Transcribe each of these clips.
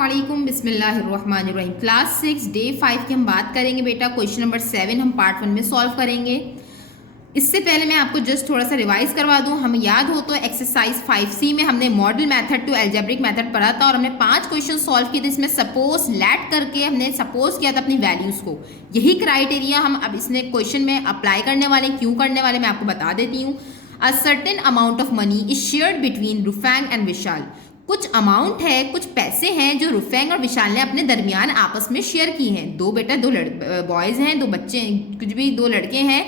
अस्सलामुअलैकुम बिस्मिल्लाहिर्रहमानिर्रहीम। Class 6 day 5 की हम बात करेंगे बेटा। क्वेश्चन नंबर 7 हम पार्ट 1 में सॉल्व करेंगे। इससे पहले मैं आपको जस्ट थोड़ा सा रिवाइज करवा दूं। हमें याद हो तो एक्सरसाइज 5C में हमने model method to algebraic method पढ़ा था और हमने 5 क्वेश्चन सॉल्व किए थे। इसमें सपोज लेट करके हमने सपोज किया था अपनी वैल्यूज को। यही क्राइटेरिया हम अब इसने क्वेश्चन में अप्लाई करने वाले, क्यों करने वाले मैं आपको बता देती हूँ। A certain amount of money is shared between Rufang and Vishal. कुछ अमाउंट है, कुछ पैसे हैं जो रुफैंग और विशाल ने अपने दरमियान आपस में शेयर की हैं। दो बॉयज हैं, दो बच्चे, कुछ भी दो लड़के हैं,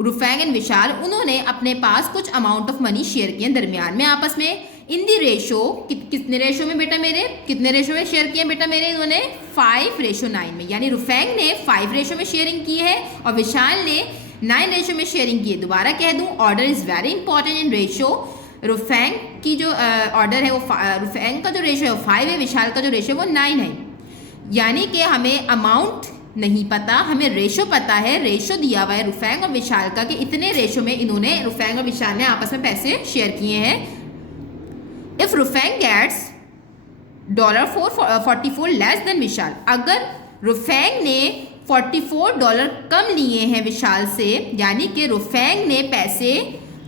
रुफैंग एंड विशाल। उन्होंने अपने पास कुछ अमाउंट ऑफ मनी शेयर किए दरमियान में आपस में। इन दी रेशो, कितने रेशो में बेटा मेरे, कितने रेशो में शेयर किए बेटा मेरे इन्होंने 5:9 में। यानी रुफैंग ने 5 रेशो में शेयरिंग की है और विशाल ने 9 रेशो में शेयरिंग की है। दोबारा कह दूं, order is very important in ratio. Rufang की जो ऑर्डर है वो रुफैंग का जो रेशो है वो 5 है, विशाल का जो रेशो है वो 9 है। यानी कि हमें अमाउंट नहीं पता, हमें रेशो पता है। रेशो दिया हुआ है रुफैंग और विशाल का कि इतने रेशो में इन्होंने, रुफैंग और विशाल ने आपस में पैसे शेयर किए हैं। इफ रुफैंग गेट्स $44 लेस देन विशाल, अगर रुफैंग ने $44 कम लिए हैं विशाल से, यानी कि रुफैंग ने पैसे,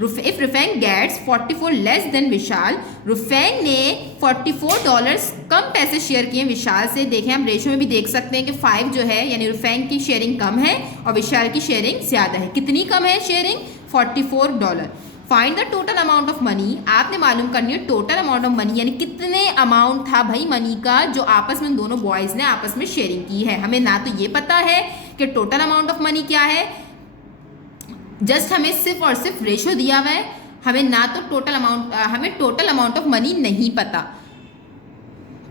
इफ रुफैंग गेट्स 44 लेस देन विशाल, रुफैंग ने $44 कम पैसे शेयर किए विशाल से। देखें हम रेशो में भी देख सकते हैं कि 5 जो है यानी रुफैंग की शेयरिंग कम है और विशाल की शेयरिंग ज़्यादा है। कितनी कम है sharing? $44। Find the total amount of money. आपने मालूम करनी है टोटल अमाउंट ऑफ मनी, यानी कितने अमाउंट था भाई मनी का जो आपस में दोनों बॉयज़ ने आपस में शेयरिंग की है। हमें ना तो ये पता है कि टोटल अमाउंट ऑफ मनी क्या है, जस्ट हमें सिर्फ और सिर्फ रेशो दिया हुआ है। हमें ना तो टोटल अमाउंट, हमें टोटल अमाउंट ऑफ मनी नहीं पता।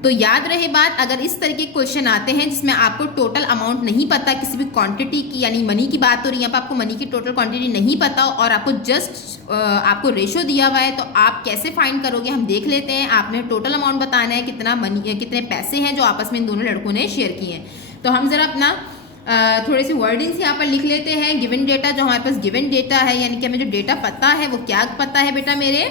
तो याद रहे बात, अगर इस तरह के क्वेश्चन आते हैं जिसमें आपको टोटल अमाउंट नहीं पता किसी भी क्वांटिटी की, यानी मनी की बात हो रही है, यहाँ पर आपको मनी की टोटल क्वांटिटी नहीं पता और आपको जस्ट आपको रेशो दिया हुआ है, तो आप कैसे फाइंड करोगे हम देख लेते हैं। आपने टोटल अमाउंट बताना है, कितना मनी, कितने पैसे हैं जो आपस में इन दोनों लड़कों ने शेयर किए हैं। तो हम ज़रा अपना थोड़े से वर्डिंग्स यहाँ पर लिख लेते हैं। गिवन डेटा, जो हमारे पास गिवन डेटा है, यानी कि हमें जो डेटा पता है वो क्या पता है बेटा मेरे,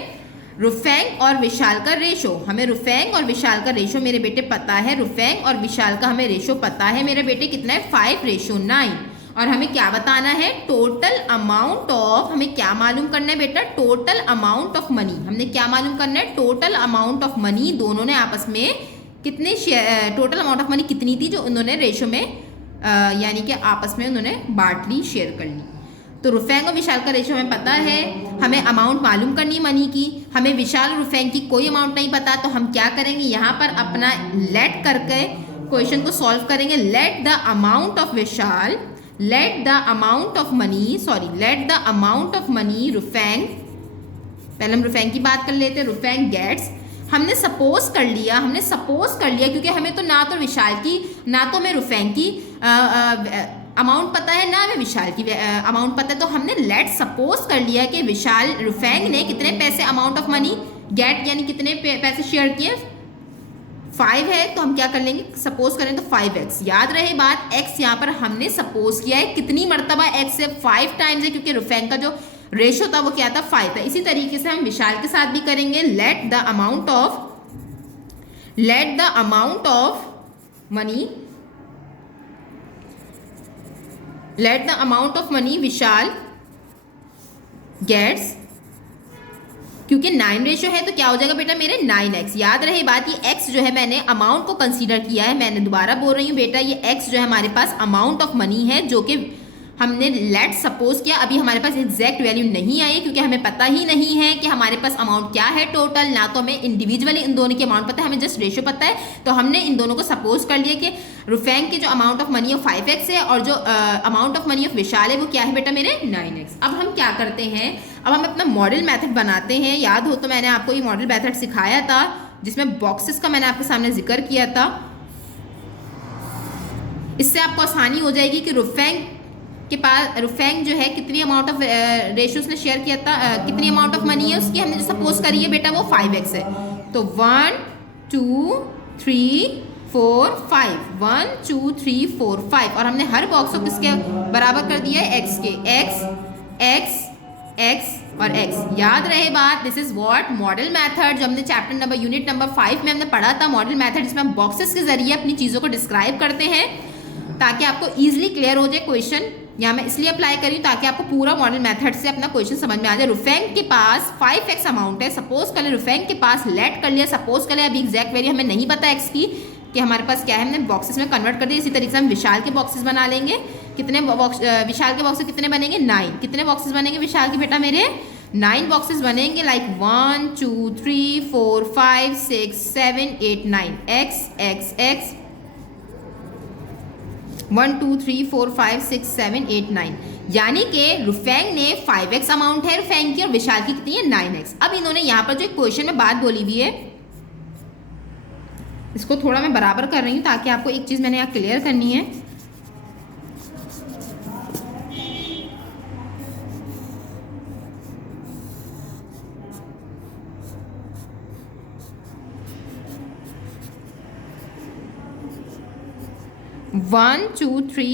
रुफैंग और विशाल का रेशो। हमें रुफैंग और विशाल का रेशो मेरे बेटे पता है। रुफैंग और विशाल का हमें रेशो पता है मेरे बेटे, कितना है 5:9। और हमें क्या बताना है, टोटल अमाउंट ऑफ, हमें क्या मालूम करना है बेटा, टोटल अमाउंट ऑफ मनी। हमने क्या मालूम करना है, टोटल अमाउंट ऑफ मनी। दोनों ने आपस में कितने टोटल अमाउंट ऑफ मनी कितनी थी जो उन्होंने रेशो में यानी कि आपस में उन्होंने बांट ली, शेयर कर ली। तो रुफैंग और विशाल का रेशो हमें पता है। हमें अमाउंट मालूम करनी है मनी की। हमें विशाल और रुफैंग की कोई अमाउंट नहीं पता, तो हम क्या करेंगे, यहाँ पर अपना लेट करके क्वेश्चन को सॉल्व करेंगे। Let the amount of Vishal, let the amount of money, sorry let the amount of money रुफैंग, पहले हम रुफैंग की बात कर लेते हैं। रुफैंग गेट्स, हमने सपोज कर लिया, क्योंकि हमें तो ना तो विशाल की, ना तो हमें रुफैंग की अमाउंट पता है, ना हमें विशाल की अमाउंट पता है। तो हमने लेट सपोज कर लिया कि विशाल, रुफैंग ने कितने पैसे अमाउंट ऑफ मनी गेट, यानी कितने पैसे शेयर किए, 5 है। तो हम क्या कर लेंगे, सपोज करें तो 5x। याद रहे बात, x यहाँ पर हमने सपोज किया है। कितनी मरतबा x है, 5 टाइम्स है, क्योंकि रुफैंग का जो रेशो था वो क्या था, 5 था। इसी तरीके से हम विशाल के साथ भी करेंगे। Let the amount of money, let the amount of money Vishal gets, क्योंकि 9 रेशो है तो क्या हो जाएगा बेटा मेरे 9x। याद रहे बात, ये x जो है मैंने अमाउंट को कंसीडर किया है। मैंने दोबारा बोल रही हूँ बेटा, ये x जो है हमारे पास अमाउंट ऑफ मनी है, जो कि हमने लेट सपोज किया। अभी हमारे पास एग्जैक्ट वैल्यू नहीं आई क्योंकि हमें पता ही नहीं है कि हमारे पास अमाउंट क्या है टोटल। ना तो हमें इंडिविजुअली इन दोनों की अमाउंट पता है, हमें जस्ट रेशो पता है। तो हमने इन दोनों को सपोज कर लिया कि रुफैंग की जो अमाउंट ऑफ मनी है 5x है और जो अमाउंट ऑफ मनी ऑफ विशाल है वो क्या है बेटा मेरे 9x। अब हम क्या करते हैं, अब हम अपना मॉडल मेथड बनाते हैं। याद हो तो मैंने आपको ये मॉडल मेथड सिखाया था जिसमें बॉक्सेस का मैंने आपके सामने जिक्र किया था। इससे आपको आसानी हो जाएगी कि रुफैंग के पास, रुफैंग जो है कितनी अमाउंट ऑफ रेशोस ने शेयर किया था, कितनी अमाउंट ऑफ मनी है उसकी हमने जो सपोज करी है बेटा वो 5x है। तो 1 2 3 4 5, 1 2 3 4 5, और हमने हर बॉक्स को किसके बराबर कर दिया है, x के। x x x और x। याद रहे बात, this is what model method, जो हमने चैप्टर नंबर यूनिट नंबर 5 में हमने पढ़ा था। मॉडल मेथड जिसमें हम बॉक्सेस के जरिए अपनी चीज़ों को डिस्क्राइब करते हैं ताकि आपको ईजिली क्लियर हो जाए क्वेश्चन। यहाँ मैं इसलिए अप्लाई करी हूँ ताकि आपको पूरा मॉडल मेथड से अपना क्वेश्चन समझ में आ जाए। रुफेंग के पास 5x अमाउंट है, सपोज कर ले रुफेंग के पास, लेट कर लिया सपोज कर लिया, अभी एग्जैक्ट वैल्यू हमें नहीं पता x की कि हमारे पास क्या है, हमने बॉक्सेस में कन्वर्ट कर दिया। इसी तरीके से हम विशाल के बॉक्सेस बना लेंगे। कितने विशाल के बॉक्सेस कितने बनेंगे? 9। कितने बॉक्सेस बनेंगे विशाल के बेटा मेरे? 9 बॉक्सेस बनेंगे, लाइक 1 2 3 4 5 6 7 8 9 x x x 1 2 3 4 5 6 7 8 9। यानी कि रुफेंग ने 5x अमाउंट है रुफेंग की और विशाल की कितनी है? 9x। अब इन्होंने यहाँ पर जो क्वेश्चन में बात बोली हुई है, इसको थोड़ा मैं बराबर कर रही हूँ ताकि आपको एक चीज़ मैंने यहाँ क्लियर करनी है। One two three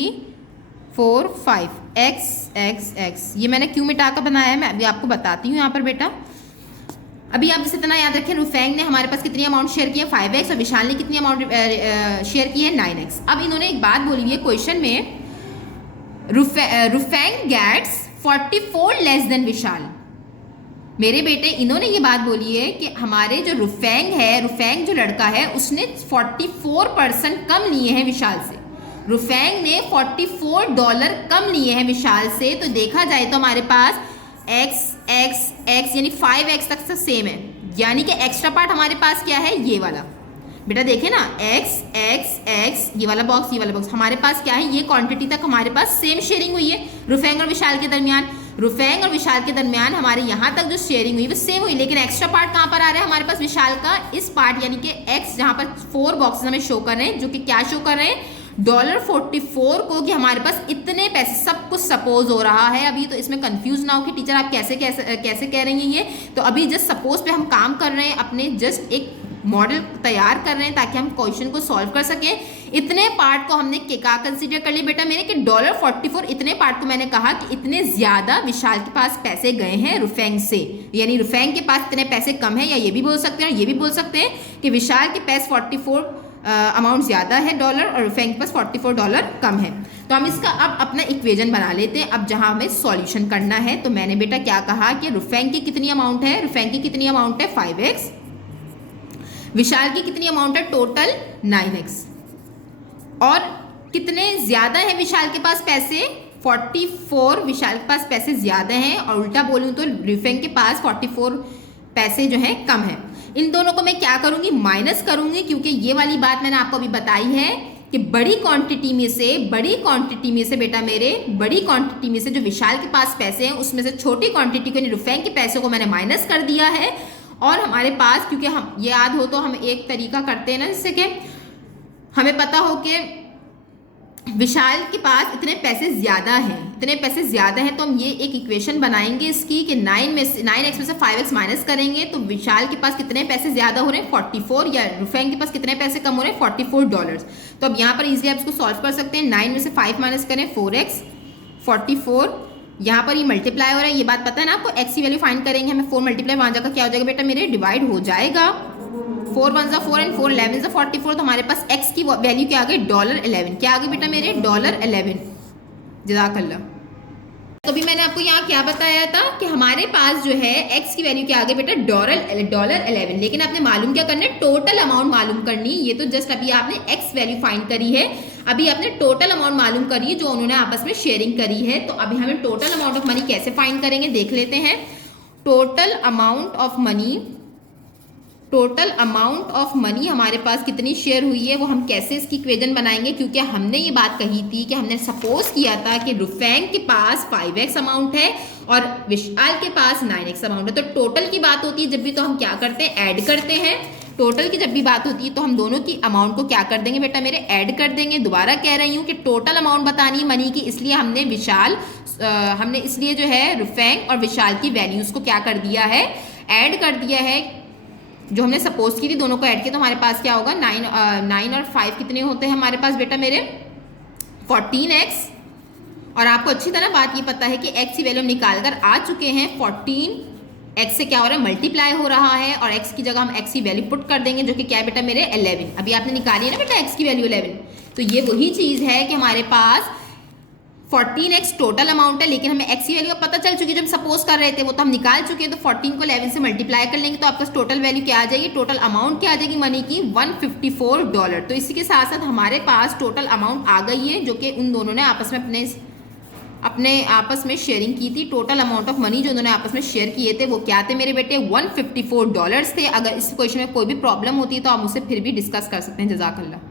4 5 x x x, ये मैंने क्यों मिटा कर बनाया है मैं अभी आपको बताती हूँ यहाँ पर बेटा। अभी आप इसे इतना याद रखें, रुफेंग ने हमारे पास कितनी अमाउंट शेयर की है? 5x, और विशाल ने कितनी अमाउंट शेयर की है? 9x। अब इन्होंने एक बात बोली हुई है क्वेश्चन में, रुफेंग गेट्स 44 लेस देन विशाल। मेरे बेटे इन्होंने ये बात बोली है कि हमारे जो रुफेंग है, रुफेंग जो लड़का है उसने 44% कम लिए हैं विशाल से। रुफेंग ने $44 कम लिए हैं विशाल से। तो देखा जाए तो हमारे पास x x x यानी 5x तक सेम है, यानी कि एक्स्ट्रा पार्ट हमारे पास क्या है? ये वाला बेटा देखे ना, x x x, ये वाला बॉक्स ये वाला बॉक्स हमारे पास क्या है? ये क्वांटिटी तक हमारे पास सेम शेयरिंग हुई है रुफेंग और विशाल के दरमियान। रुफेंग और विशाल के दरमियान हमारे यहाँ तक जो शेयरिंग हुई वो सेम हुई, लेकिन एक्स्ट्रा पार्ट कहाँ पर आ रहा है हमारे पास? विशाल का इस पार्ट यानी कि x, जहाँ पर 4 बॉक्सेस हमें शो कर रहे हैं, जो कि क्या शो कर रहे हैं? $44 को, कि हमारे पास इतने पैसे, सब कुछ सपोज हो रहा है अभी। तो इसमें कंफ्यूज ना हो कि टीचर आप कैसे कैसे कैसे कह रही हैं ये। तो अभी जस्ट सपोज पे हम काम कर रहे हैं, अपने जस्ट एक मॉडल तैयार कर रहे हैं ताकि हम क्वेश्चन को सॉल्व कर सकें। इतने पार्ट को हमने क्या कंसीडर कर लिया बेटा मेरे कि $44, इतने पार्ट को मैंने कहा कि इतने ज़्यादा विशाल के पास पैसे गए हैं रुफेंग से, यानी रुफेंग के पास इतने पैसे कम है। या ये भी बोल सकते हैं और ये भी बोल सकते हैं कि विशाल के पास 44 अमाउंट ज़्यादा है डॉलर और रुफेंग के पास $44 कम है। तो हम इसका अब अपना इक्वेशन बना लेते हैं। अब जहाँ हमें सॉल्यूशन करना है, तो मैंने बेटा क्या कहा कि रुफेंग की कितनी अमाउंट है? रुफेंग की कितनी अमाउंट है? 5x। विशाल की कितनी अमाउंट है? Total 9x। और कितने ज़्यादा है विशाल के पास पैसे? 44 विशाल के पास पैसे ज़्यादा हैं, और उल्टा बोलूँ तो रुफेंग के पास 44 पैसे जो हैं कम है। इन दोनों को मैं क्या करूँगी? माइनस करूँगी, क्योंकि ये वाली बात मैंने आपको अभी बताई है कि बड़ी क्वांटिटी में से बेटा मेरे, बड़ी क्वांटिटी में से जो विशाल के पास पैसे हैं उसमें से छोटी क्वांटिटी को, यानी रुफेंग के पैसों को मैंने माइनस कर दिया है। और हमारे पास, क्योंकि हम ये याद हो तो हम एक तरीका करते हैं ना, जिससे कि हमें पता हो कि विशाल के पास इतने पैसे ज़्यादा हैं, तो हम ये एक इक्वेशन बनाएंगे इसकी कि 9x में से 5x माइनस करेंगे तो विशाल के पास कितने पैसे ज़्यादा हो रहे हैं? 44, या रुफेंग के पास कितने पैसे कम हो रहे हैं? $44। तो अब यहाँ पर इजीली आप इसको सॉल्व कर सकते हैं। 9 में से 5 माइनस करें 4x, 44, यहाँ पर ये मल्टीप्लाई हो रहा है, ये बात पता है ना आपको। x की वैल्यू फाइंड करेंगे हमें, 4 मल्टीप्लाई वहाँ जाकर क्या हो जाएगा बेटा मेरे? डिवाइड हो जाएगा। 4 1 4 एंड 4 11 44। तो हमारे पास x की वैल्यू क्या आ गई? $11। क्या आ गई बेटा मेरे? $11। जज़ाकल्लाह। तो अभी मैंने आपको यहाँ क्या बताया था कि हमारे पास जो है x की वैल्यू क्या आ गई बेटा? $11। लेकिन आपने मालूम क्या करना है? टोटल अमाउंट मालूम करनी। ये तो जस्ट अभी आपने x वैल्यू फाइंड करी है, अभी आपने टोटल अमाउंट मालूम करी है जो उन्होंने आपस में शेयरिंग करी है। तो अभी हमें टोटल अमाउंट ऑफ मनी कैसे फाइंड करेंगे देख लेते हैं। टोटल अमाउंट ऑफ मनी हमारे पास कितनी शेयर हुई है, वो हम कैसे इसकी इक्वेशन बनाएंगे, क्योंकि हमने ये बात कही थी कि हमने सपोज किया था कि रुफेंग के पास 5x अमाउंट है और विशाल के पास 9x अमाउंट है। तो टोटल की बात होती है जब भी, तो हम क्या करते हैं? ऐड करते हैं। टोटल की जब भी बात होती है तो हम दोनों की अमाउंट को क्या कर देंगे बेटा मेरे? ऐड कर देंगे। दोबारा कह रही हूँ कि टोटल अमाउंट बतानी है मनी की, इसलिए हमने इसलिए जो है रुफेंग और विशाल की वैल्यूज़ को क्या कर दिया है? ऐड कर दिया है। जो हमने सपोज की थी दोनों को ऐड किया, तो हमारे पास क्या होगा? 9 और 5 कितने होते हैं हमारे पास बेटा मेरे? 14x और आपको अच्छी तरह बात ये पता है कि एक्स की वैल्यू निकाल कर आ चुके हैं 14, एक्स से क्या हो रहा है मल्टीप्लाई हो रहा है, और एक्स की जगह हम एक्स की वैल्यू पुट कर देंगे जो कि क्या है बेटा मेरे 11। अभी आपने निकाली है ना बेटा एक्स की वैल्यू 11। तो ये वही चीज़ है कि हमारे पास 14x टोटल अमाउंट है, लेकिन हमें x की वैल्यू पता चल चुकी है, जो हम सपोज कर रहे थे वो तो हम निकाल चुके हैं। तो 14 को 11 से मल्टीप्लाई कर लेंगे तो आपका टोटल वैल्यू क्या आ जाएगी, टोटल अमाउंट क्या आ जाएगी मनी की, $154। तो इसी के साथ साथ हमारे पास टोटल अमाउंट आ गई है जो कि उन दोनों ने आपस में अपने आपस में शेयरिंग की थी। टोटल अमाउंट ऑफ मनी जो उन्होंने आपस में शेयर किए थे वो क्या थे मेरे बेटे, $154 थे। अगर इस क्वेश्चन में कोई भी प्रॉब्लम होती है तो आप मुझसे फिर भी डिस्कस कर सकते हैं। जज़ाकल्लाह।